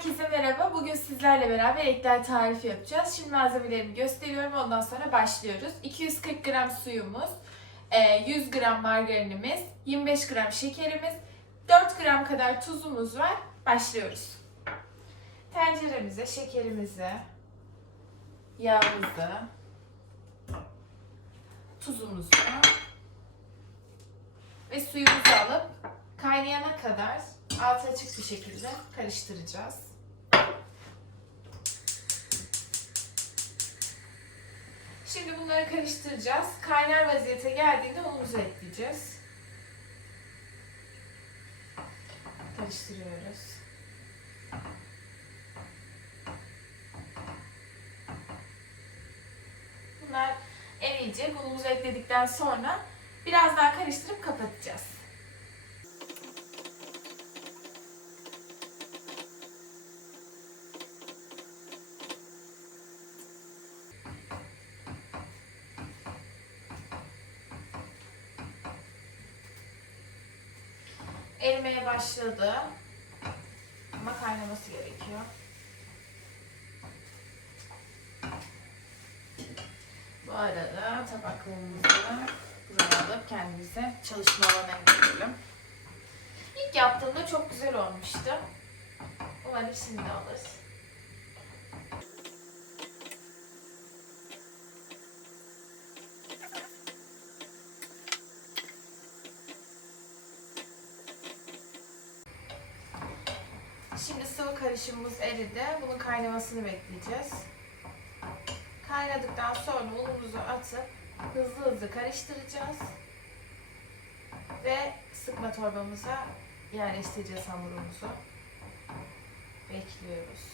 Herkese merhaba. Bugün sizlerle beraber ekler tarifi yapacağız. Şimdi malzemelerimi gösteriyorum. Ondan sonra başlıyoruz. 240 gram suyumuz, e, 100 gram margarinimiz, 25 gram şekerimiz, 4 gram kadar tuzumuz var. Başlıyoruz. Tenceremize şekerimizi, yağımızı, tuzumuzu ve suyumuzu alıp kaynayana kadar altı açık bir şekilde karıştıracağız. Şimdi bunları karıştıracağız. Kaynar vaziyete geldiğinde unumuzu ekleyeceğiz. Karıştırıyoruz. Bunlar eriyecek. Unumuzu ekledikten sonra biraz daha karıştırıp kapatacağız. Erimeye başladı. Ama kaynaması gerekiyor. Bu arada tabaklarımızı buraya alıp kendimize çalışma alanına gidelim. İlk yaptığımda çok güzel olmuştu. Umarım şimdi olur. Şimdi sıvı karışımımız eridi. Bunun kaynamasını bekleyeceğiz. Kaynadıktan sonra unumuzu atıp hızlı hızlı karıştıracağız. Ve sıkma torbamıza yerleştireceğiz hamurumuzu. Bekliyoruz.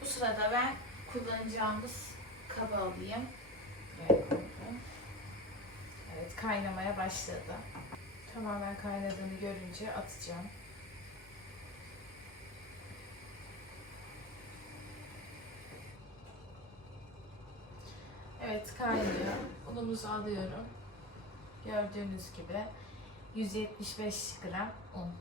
Bu sırada ben kullanacağımız kabı alayım. Evet kaynamaya başladı. Tamamen kaynadığını görünce atacağım. Evet kaynıyor. Unumuzu alıyorum. Gördüğünüz gibi 175 gram un.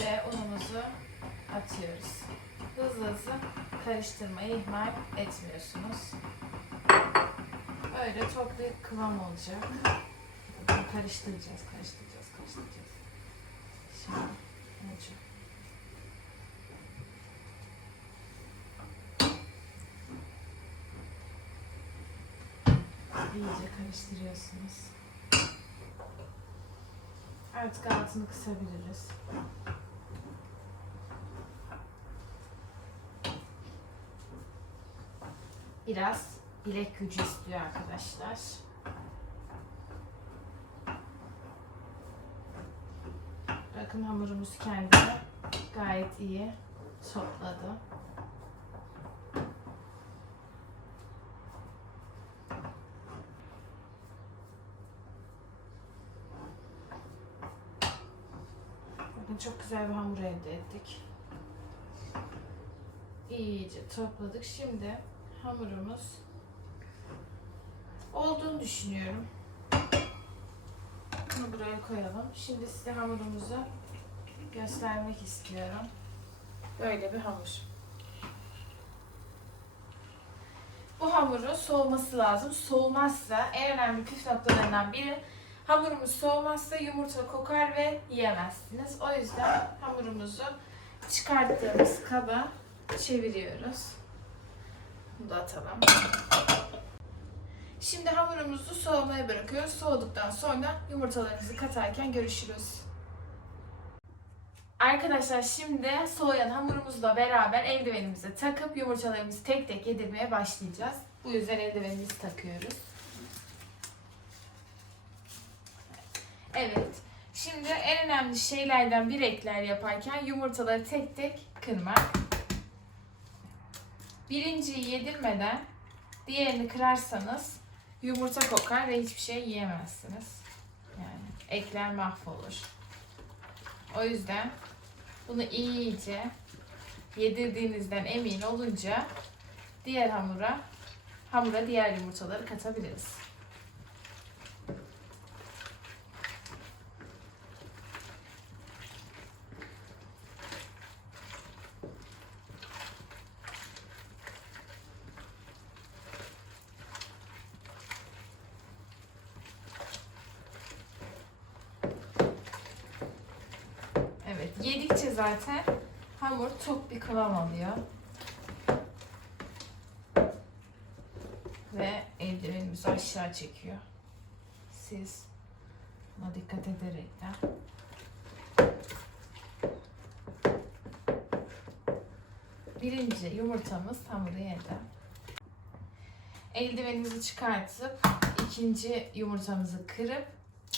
Ve unumuzu atıyoruz. Hızlı hızlı karıştırmayı ihmal etmiyorsunuz. Böyle çok bir kıvam olacak. Karıştıracağız, karıştıracağız, karıştıracağız. İyice karıştırıyorsunuz. Artık altını kısabiliriz. Biraz bilek gücü istiyor arkadaşlar. Bakın hamurumuz kendini gayet iyi topladı. Bakın çok güzel bir hamur elde ettik. İyice topladık. Şimdi hamurumuz olduğunu düşünüyorum. Koyalım. Şimdi size hamurumuzu göstermek istiyorum. Böyle bir hamur. Bu hamuru soğuması lazım. Soğumazsa en önemli püf noktalarından biri hamurumuz soğumazsa yumurta kokar ve yiyemezsiniz. O yüzden hamurumuzu çıkarttığımız kaba çeviriyoruz. Bunu da atalım. Şimdi hamurumuzu soğumaya bırakıyoruz. Soğuduktan sonra yumurtalarımızı katarken görüşürüz. Arkadaşlar şimdi soğuyan hamurumuzla beraber eldivenimizi takıp yumurtalarımızı tek tek yedirmeye başlayacağız. Bu yüzden eldivenimizi takıyoruz. Evet. Şimdi en önemli şeylerden bir ekler yaparken yumurtaları tek tek kırmak. Birinciyi yedirmeden diğerini kırarsanız yumurta kokar ve hiçbir şey yiyemezsiniz. Yani ekler mahvolur. O yüzden bunu iyice yedirdiğinizden emin olunca diğer hamura hamura diğer yumurtaları katabiliriz. Evet, yedikçe zaten hamur tok bir kıvam alıyor. Ve eldivenimizi aşağı çekiyor. Siz buna dikkat ederekten. Birinci yumurtamız hamuru yedi. Eldivenimizi çıkartıp ikinci yumurtamızı kırıp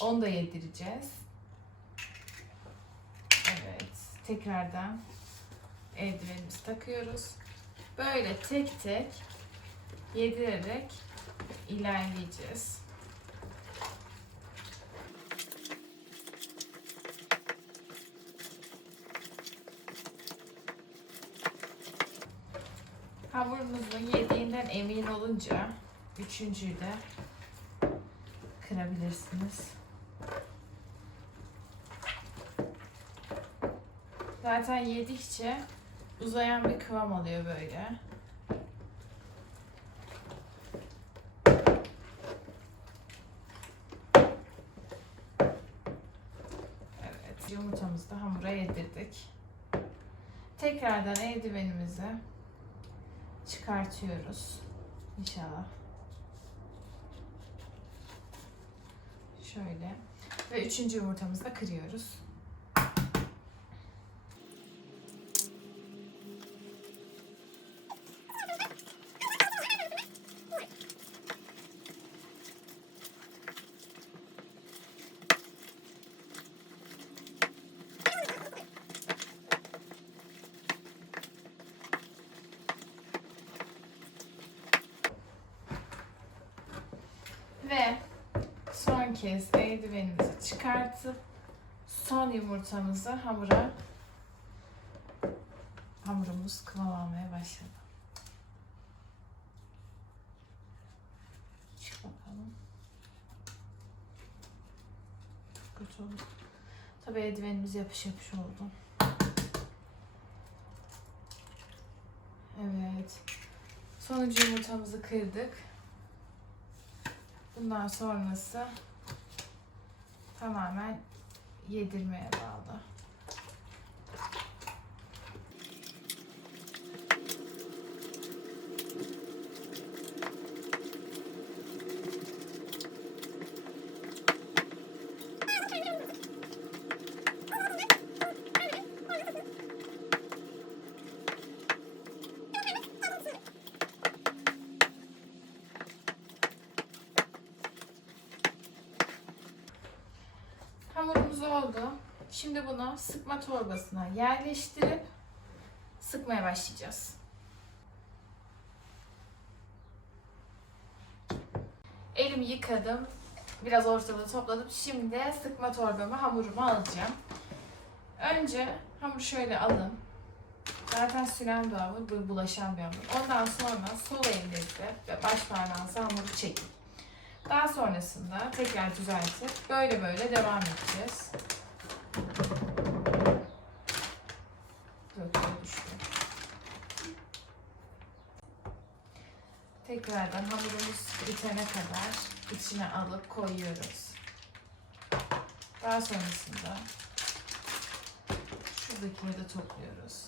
onu da yedireceğiz. Evet, tekrardan eldivenimizi takıyoruz. Böyle tek tek yedirerek ilerleyeceğiz. Hamurunuzun yediğinden emin olunca üçüncüyü de kırabilirsiniz. Zaten yedikçe uzayan bir kıvam alıyor böyle. Evet, yumurtamızı da hamura yedirdik. Tekrardan eldivenimizi çıkartıyoruz. İnşallah. Şöyle. Ve üçüncü yumurtamızı da kırıyoruz. Ve son kez eldivenimizi çıkartıp son yumurtamızı hamura hamurumuz kıvam almaya başladı. Çık bakalım. Çok kötü oldu. Tabii eldivenimiz yapış yapış oldu. Evet. Sonuncu yumurtamızı kırdık. Bundan sonrası tamamen yedirmeye bağlı. Hamurumuz oldu. Şimdi bunu sıkma torbasına yerleştirip sıkmaya başlayacağız. Elimi yıkadım. Biraz ortalığı topladım. Şimdi sıkma torbamı hamurumu alacağım. Önce hamuru şöyle alın. Zaten süren bir hamur, böyle bulaşan bir hamur. Ondan sonra sol elinizle ve baş parmağınızla hamuru çekin. Daha sonrasında tekrar düzeltip böyle böyle devam edeceğiz. Tekrardan hamurumuz bitene kadar içine alıp koyuyoruz. Daha sonrasında şuradakileri de topluyoruz.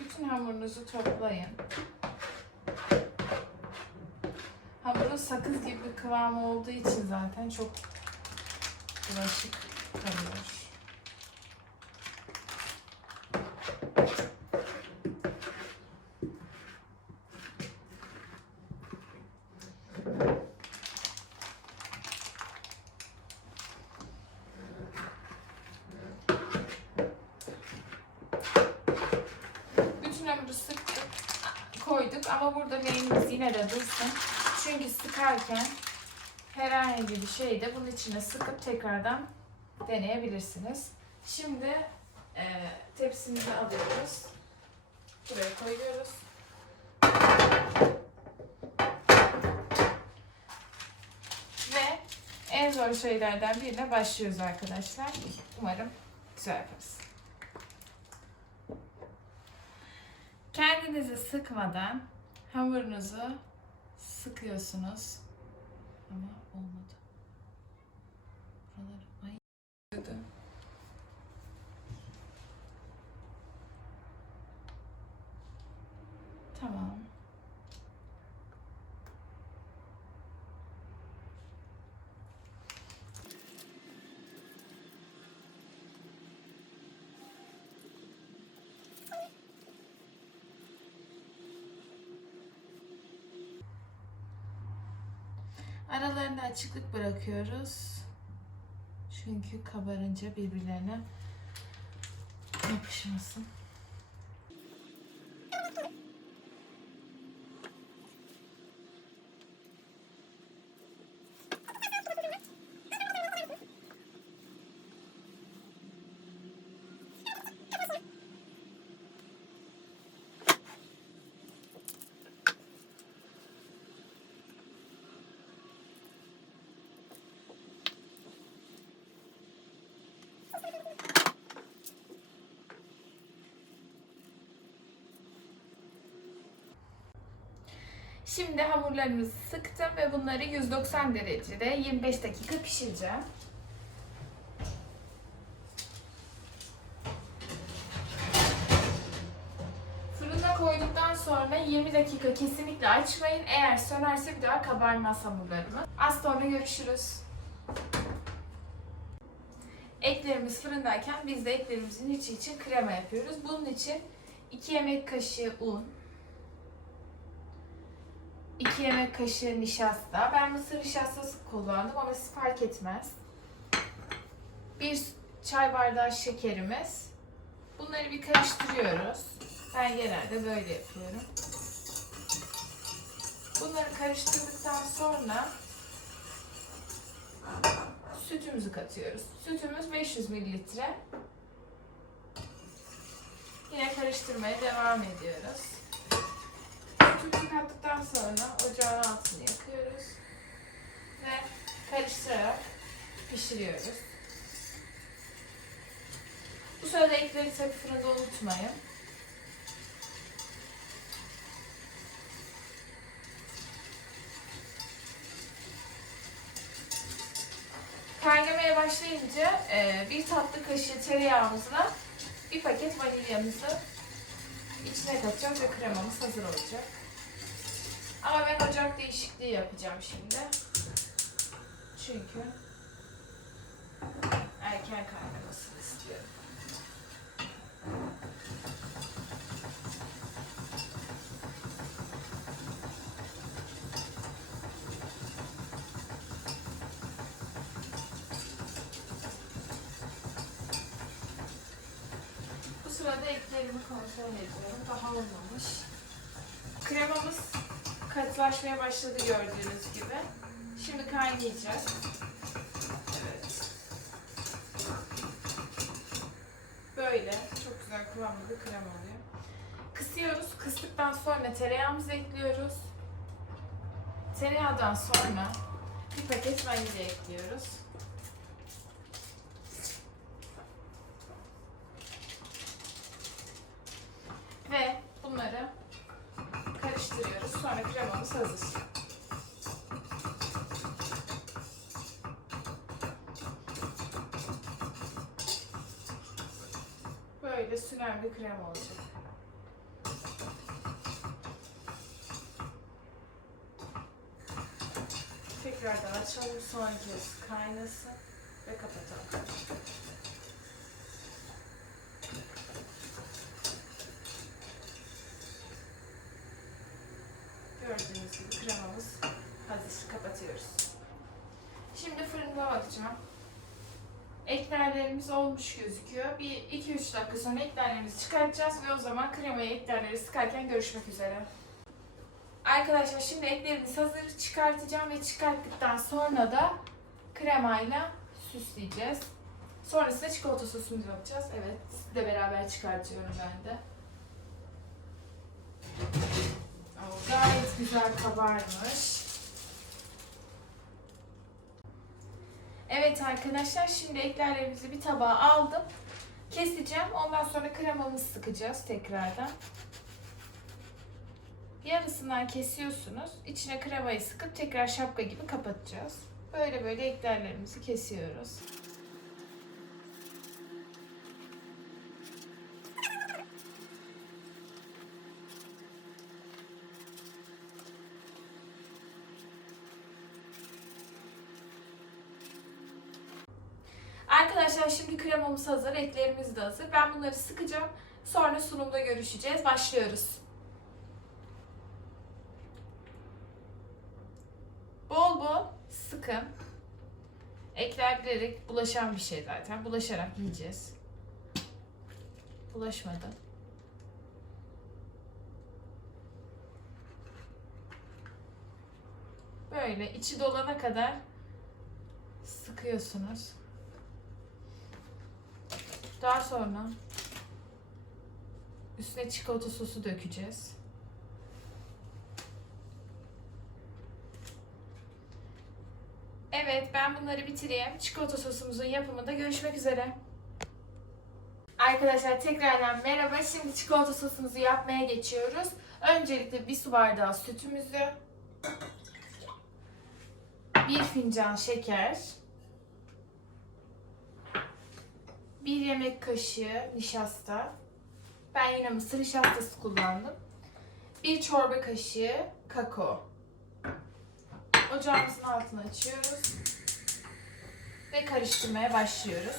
Bütün hamurunuzu toplayın. Hamurun sakız gibi kıvamı olduğu için zaten çok bulaşık kalıyor. Bütün hamuru sıktık, koyduk ama burada neyimiz dursun. Çünkü sıkarken herhangi bir şeyi de bunun içine sıkıp tekrardan deneyebilirsiniz. Şimdi e, tepsimizi alıyoruz. Buraya koyuyoruz. Ve en zor şeylerden birine başlıyoruz arkadaşlar. Umarım güzel yaparız. Kendinizi sıkmadan hamurunuzu sıkıyorsunuz. Ama olmadı. Aralarında açıklık bırakıyoruz. Çünkü kabarınca birbirlerine yapışmasın. Şimdi hamurlarımızı sıktım ve bunları 190 derecede 25 dakika pişireceğim. Fırına koyduktan sonra 20 dakika kesinlikle açmayın. Eğer sönerse bir daha kabarmaz hamurlarımız. Az sonra görüşürüz. Eklerimiz fırındayken biz de eklerimizin içi için krema yapıyoruz. Bunun için 2 yemek kaşığı un, 2 yemek kaşığı nişasta. Ben mısır nişastası kullandım ama siz fark etmez. 1 çay bardağı şekerimiz. Bunları bir karıştırıyoruz. Ben genelde böyle yapıyorum. Bunları karıştırdıktan sonra sütümüzü katıyoruz. Sütümüz 500 mililitre. Yine karıştırmaya devam ediyoruz. Kattıktan sonra ocağın altını yakıyoruz. Ve karıştırarak pişiriyoruz. Bu sırada ekleri tabii fırında unutmayın. Kaynamaya başlayınca e, bir tatlı kaşığı tereyağımızla bir paket vanilyamızı içine katacağız ve kremamız hazır olacak. Ama ben ocak değişikliği yapacağım şimdi. Çünkü erken kaynamasını istiyorum. Bu sırada eklerimi kontrol ediyorum. Daha olmamış. Kremamız katılaşmaya başladı gördüğünüz gibi. Şimdi kaynayacak. Evet. Böyle çok güzel kıvamlı bir krem oluyor. Kısıyoruz. Kıstıktan sonra tereyağımızı ekliyoruz. Tereyağından sonra bir paket vanilya ekliyoruz. Böyle süren bir krem olacak. Tekrardan açalım. Son kez kaynasın ve kapatalım. Gördüğünüz gibi kremamız hazır. Kapatıyoruz. Şimdi fırında bakacağım. Eklerlerimiz olmuş gözüküyor. Bir 2-3 dakika sonra eklerlerimizi çıkartacağız ve o zaman kremayı eklerleri sıkarken görüşmek üzere. Arkadaşlar şimdi eklerimiz hazır. Çıkartacağım ve çıkarttıktan sonra da kremayla süsleyeceğiz. Sonrasında çikolata sosumuzu yapacağız. Evet, sizle beraber çıkartıyorum ben de. Gayet güzel kabarmış. Evet arkadaşlar şimdi eklerlerimizi bir tabağa aldım. Keseceğim. Ondan sonra kremamızı sıkacağız tekrardan. Yarısından kesiyorsunuz. İçine kremayı sıkıp tekrar şapka gibi kapatacağız. Böyle böyle eklerlerimizi kesiyoruz. Arkadaşlar şimdi kremamız hazır, eklerimiz de hazır. Ben bunları sıkacağım. Sonra sunumda görüşeceğiz. Başlıyoruz. Bol bol sıkın. Ekler bilerek bulaşan bir şey zaten. Bulaşarak yiyeceğiz. Bulaşmadı. Böyle içi dolana kadar sıkıyorsunuz. Daha sonra üstüne çikolata sosu dökeceğiz. Evet ben bunları bitireyim. Çikolata sosumuzun yapımında görüşmek üzere. Arkadaşlar tekrardan merhaba. Şimdi çikolata sosumuzu yapmaya geçiyoruz. Öncelikle bir su bardağı sütümüzü, bir fincan şeker, bir yemek kaşığı nişasta. Ben yine mısır nişastası kullandım. Bir çorba kaşığı kakao. Ocağımızın altını açıyoruz. Ve karıştırmaya başlıyoruz.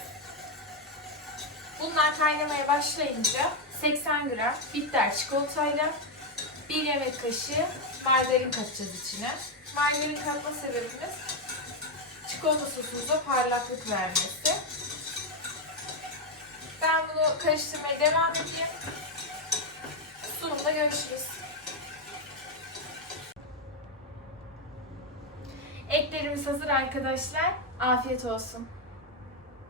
Bunlar kaynamaya başlayınca 80 gram bitter çikolatayla bir yemek kaşığı margarin katacağız içine. Margarin katma sebebimiz çikolata sosumuza parlaklık vermesi. Ben bunu karıştırmaya devam edeyim. Sunumda görüşürüz. Eklerimiz hazır arkadaşlar. Afiyet olsun.